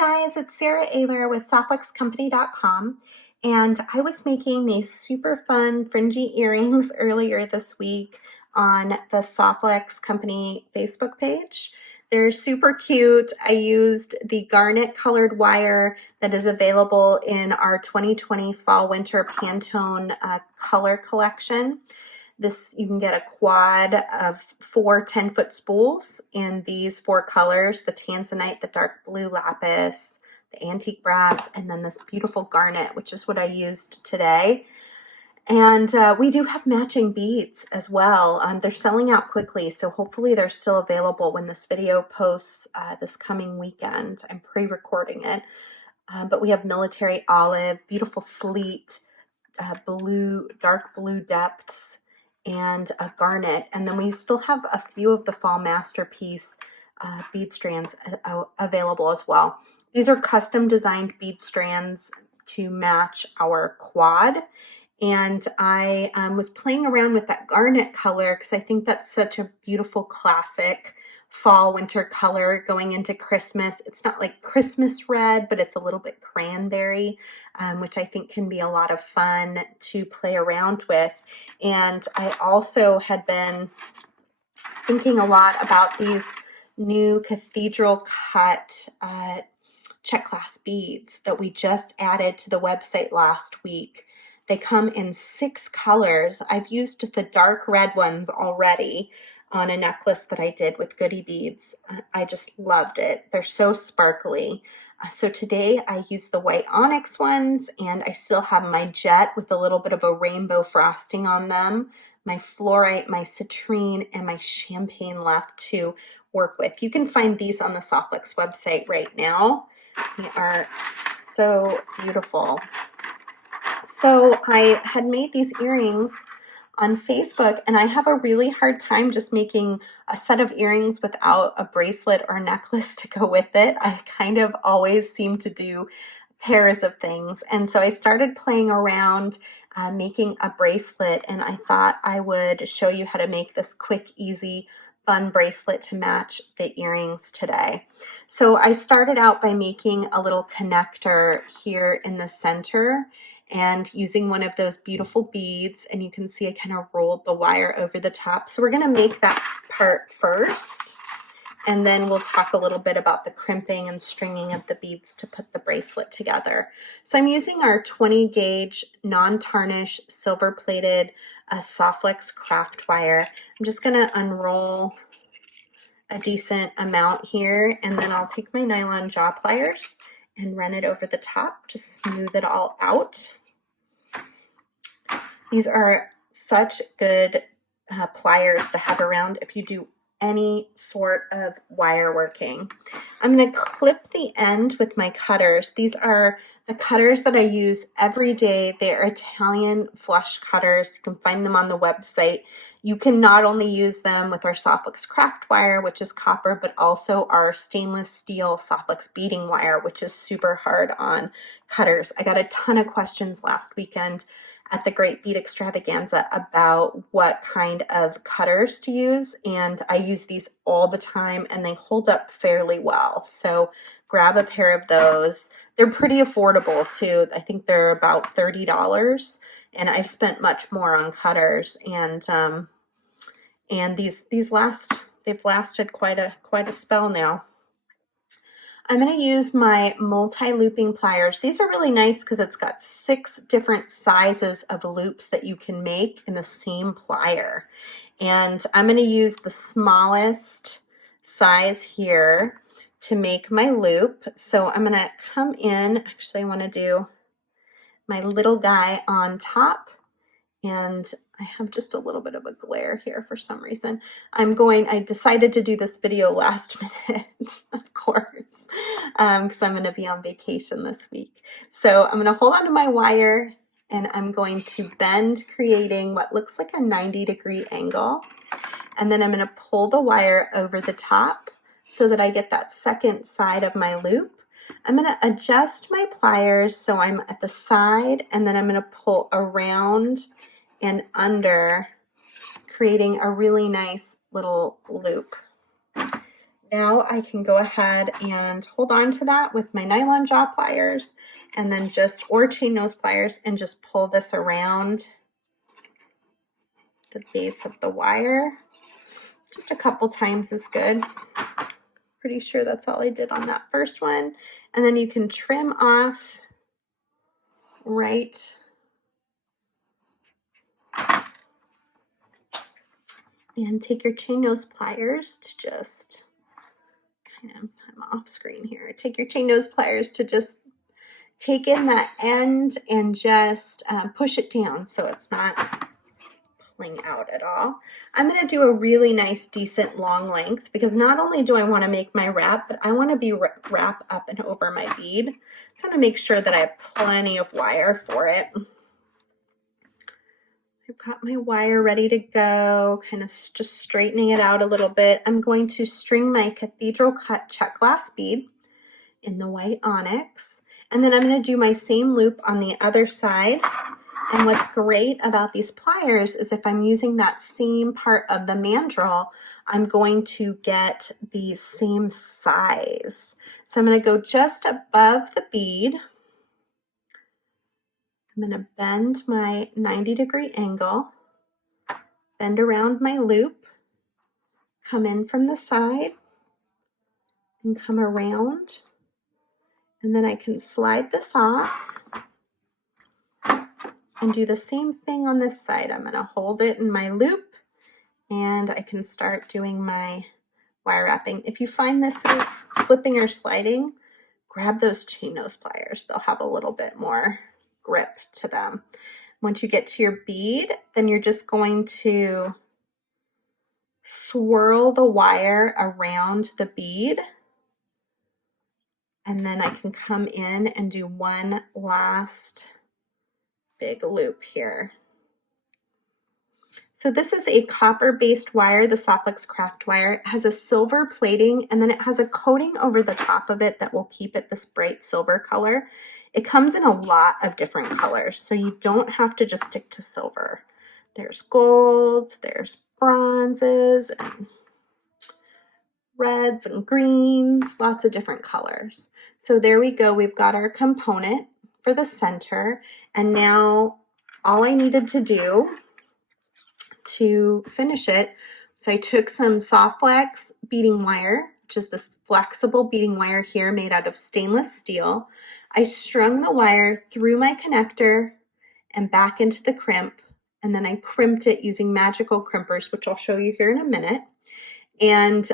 guys, it's Sara with softflexcompany.com, and I was making these super fun fringy earrings earlier this week on the Soft Flex Company Facebook page. They're super cute. I used the garnet colored wire that is available in our 2020 Fall Winter Pantone color collection. You can get a quad of 4 10-foot spools in these 4 colors: the tanzanite, the dark blue lapis, the antique brass, and then this beautiful garnet, which is what I used today. And we do have matching beads as well. They're selling out quickly, so hopefully they're still available when this video posts this coming weekend. I'm pre-recording it. But we have military olive, beautiful sleet, blue, dark blue depths, and a garnet. And then we still have a few of the Fall Masterpiece bead strands available as well. These are custom designed bead strands to match our quad. And I was playing around with that garnet color because I think that's such a beautiful classic fall winter color going into Christmas. It's not like Christmas red, but it's a little bit cranberry, which I think can be a lot of fun to play around with. And I also had been thinking a lot about these new Cathedral Cut Czech Glass beads that we just added to the website last week. They come in 6 colors. I've used the dark red ones already on a necklace that I did with Goody Beads. I just loved it. They're so sparkly. So today I used the white onyx ones, and I still have my jet with a little bit of a rainbow frosting on them, my fluorite, my citrine, and my champagne left to work with. You can find these on the Soft Flex website right now. They are so beautiful. So I had made these earrings on Facebook, and I have a really hard time just making a set of earrings without a bracelet or necklace to go with it. I kind of always seem to do pairs of things. And so I started playing around making a bracelet, and I thought I would show you how to make this quick, easy, fun bracelet to match the earrings today. So I started out by making a little connector here in the center and using one of those beautiful beads, and you can see I kind of rolled the wire over the top. So we're going to make that part first, and then we'll talk a little bit about the crimping and stringing of the beads to put the bracelet together. So I'm using our 20 gauge non-tarnish silver plated Soft Flex craft wire. I'm just going to unroll a decent amount here, and then I'll take my nylon jaw pliers and run it over the top to smooth it all out. These are such good pliers to have around if you do any sort of wire working. I'm going to clip the end with my cutters. These are the cutters that I use every day. They are Italian flush cutters. You can find them on the website. You can not only use them with our Soft Flex craft wire, which is copper, but also our stainless steel Soft Flex beading wire, which is super hard on cutters. I got a ton of questions last weekend at the Great Bead Extravaganza about what kind of cutters to use, and I use these all the time, and they hold up fairly well. So grab a pair of those. They're pretty affordable too. I think they're about $30, and I've spent much more on cutters. And they've lasted quite a spell now. I'm going to use my multi-looping pliers. These are really nice because it's got 6 different sizes of loops that you can make in the same plier. And I'm going to use the smallest size here to make my loop. So I'm going to come in, actually I want to do my little guy on top, and I have just a little bit of a glare here for some reason. I decided to do this video last minute, of course, because I'm going to be on vacation this week. So I'm going to hold on to my wire, and I'm going to bend, creating what looks like a 90-degree angle. And then I'm going to pull the wire over the top so that I get that second side of my loop. I'm going to adjust my pliers so I'm at the side, and then I'm going to pull around and under, creating a really nice little loop. Now I can go ahead and hold on to that with my nylon jaw pliers and then or chain nose pliers, and just pull this around the base of the wire. Just a couple times is good. Pretty sure that's all I did on that first one. And then you can trim off right and take your chain nose pliers to just I'm off screen here. Take your chain nose pliers to just take in that end and just push it down so it's not pulling out at all. I'm going to do a really nice, decent long length because not only do I want to make my wrap, but I want to be wrap up and over my bead. So I'm going to make sure that I have plenty of wire for it. I've got my wire ready to go, kind of just straightening it out a little bit. I'm going to string my Cathedral Cut Czech glass bead in the white onyx, and then I'm going to do my same loop on the other side. And what's great about these pliers is if I'm using that same part of the mandrel, I'm going to get the same size. So I'm going to go just above the bead. I'm going to bend my 90-degree angle, bend around my loop, come in from the side, and come around. And then I can slide this off and do the same thing on this side. I'm going to hold it in my loop, and I can start doing my wire wrapping. If you find this is slipping or sliding, grab those chain nose pliers. They'll have a little bit more grip to them. Once you get to your bead, then you're just going to swirl the wire around the bead, and then I can come in and do one last big loop here. So this is a copper-based wire, the Soft Flex Craft wire. It has a silver plating, and then it has a coating over the top of it that will keep it this bright silver color. It comes in a lot of different colors, so you don't have to just stick to silver. There's golds, there's bronzes, and reds and greens, lots of different colors. So there we go. We've got our component for the center, and now all I needed to do to finish it, so I took some Soft Flex beading wire, which is this flexible beading wire here made out of stainless steel. I strung the wire through my connector and back into the crimp, and then I crimped it using magical crimpers, which I'll show you here in a minute. And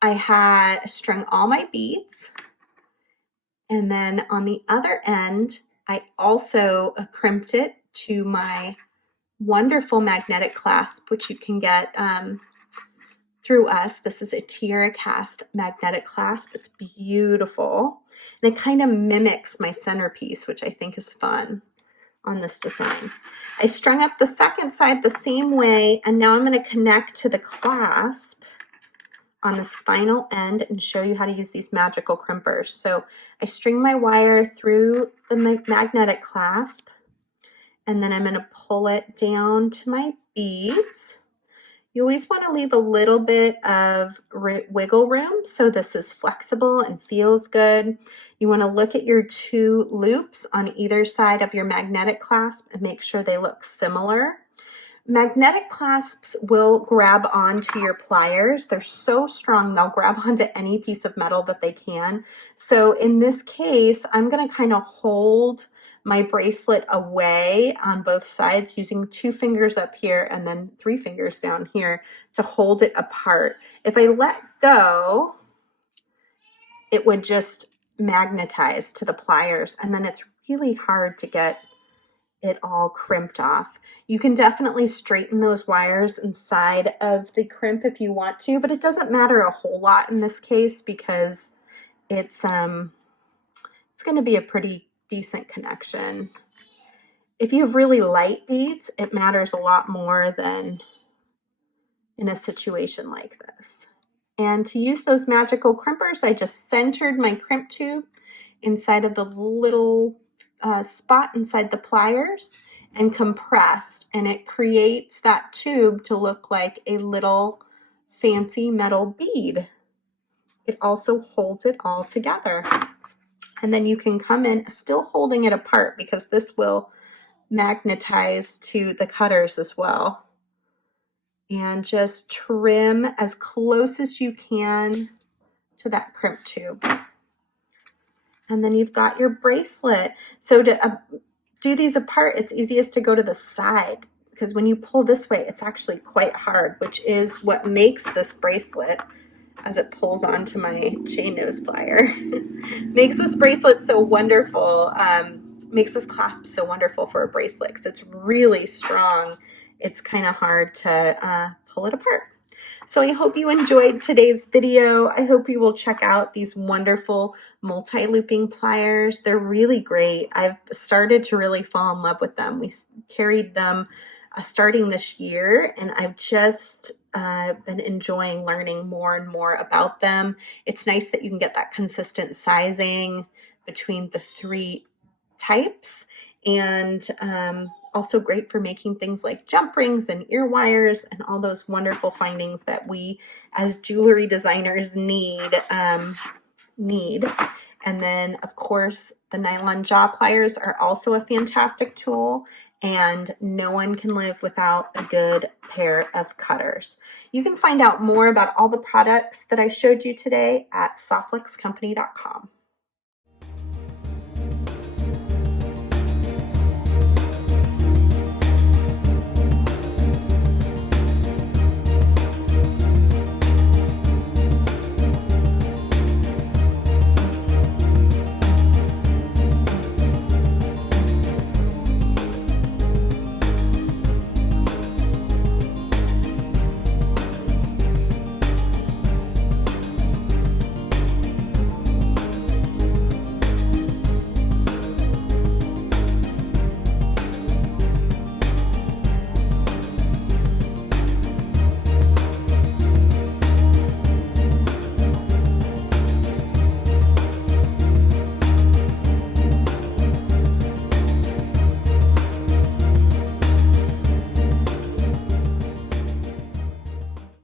I had strung all my beads, and then on the other end, I also crimped it to my wonderful magnetic clasp, which you can get through us. This is a TierraCast Magnetic Clasp. It's beautiful, and it kind of mimics my centerpiece, which I think is fun on this design. I strung up the second side the same way, and now I'm going to connect to the clasp on this final end and show you how to use these magical crimpers. So I string my wire through the magnetic clasp, and then I'm going to pull it down to my beads. You always want to leave a little bit of wiggle room so this is flexible and feels good. You want to look at your two loops on either side of your magnetic clasp and make sure they look similar. Magnetic clasps will grab onto your pliers. They're so strong, they'll grab onto any piece of metal that they can. So in this case, I'm going to kind of hold my bracelet away on both sides using 2 fingers up here and then 3 fingers down here to hold it apart. If I let go, it would just magnetize to the pliers, and then it's really hard to get it all crimped off. You can definitely straighten those wires inside of the crimp if you want to, but it doesn't matter a whole lot in this case because it's going to be a pretty decent connection. If you have really light beads, it matters a lot more than in a situation like this. And to use those magical crimpers, I just centered my crimp tube inside of the little spot inside the pliers and compressed, and it creates that tube to look like a little fancy metal bead. it also holds it all together. And then you can come in still holding it apart because this will magnetize to the cutters as well. And just trim as close as you can to that crimp tube. And then you've got your bracelet. So to do these apart, it's easiest to go to the side, because when you pull this way, it's actually quite hard, which is what makes this bracelet, as it pulls onto my chain nose plier, makes this bracelet so wonderful, makes this clasp so wonderful for a bracelet, because it's really strong. It's kind of hard to pull it apart. So I hope you enjoyed today's video. I hope you will check out these wonderful multi-looping pliers. They're really great. I've started to really fall in love with them. We carried them starting this year, and I've just been enjoying learning more and more about them. It's nice that you can get that consistent sizing between the three types, and also great for making things like jump rings and ear wires and all those wonderful findings that we as jewelry designers need. And then, of course, the nylon jaw pliers are also a fantastic tool, and no one can live without a good pair of cutters. You can find out more about all the products that I showed you today at softflexcompany.com.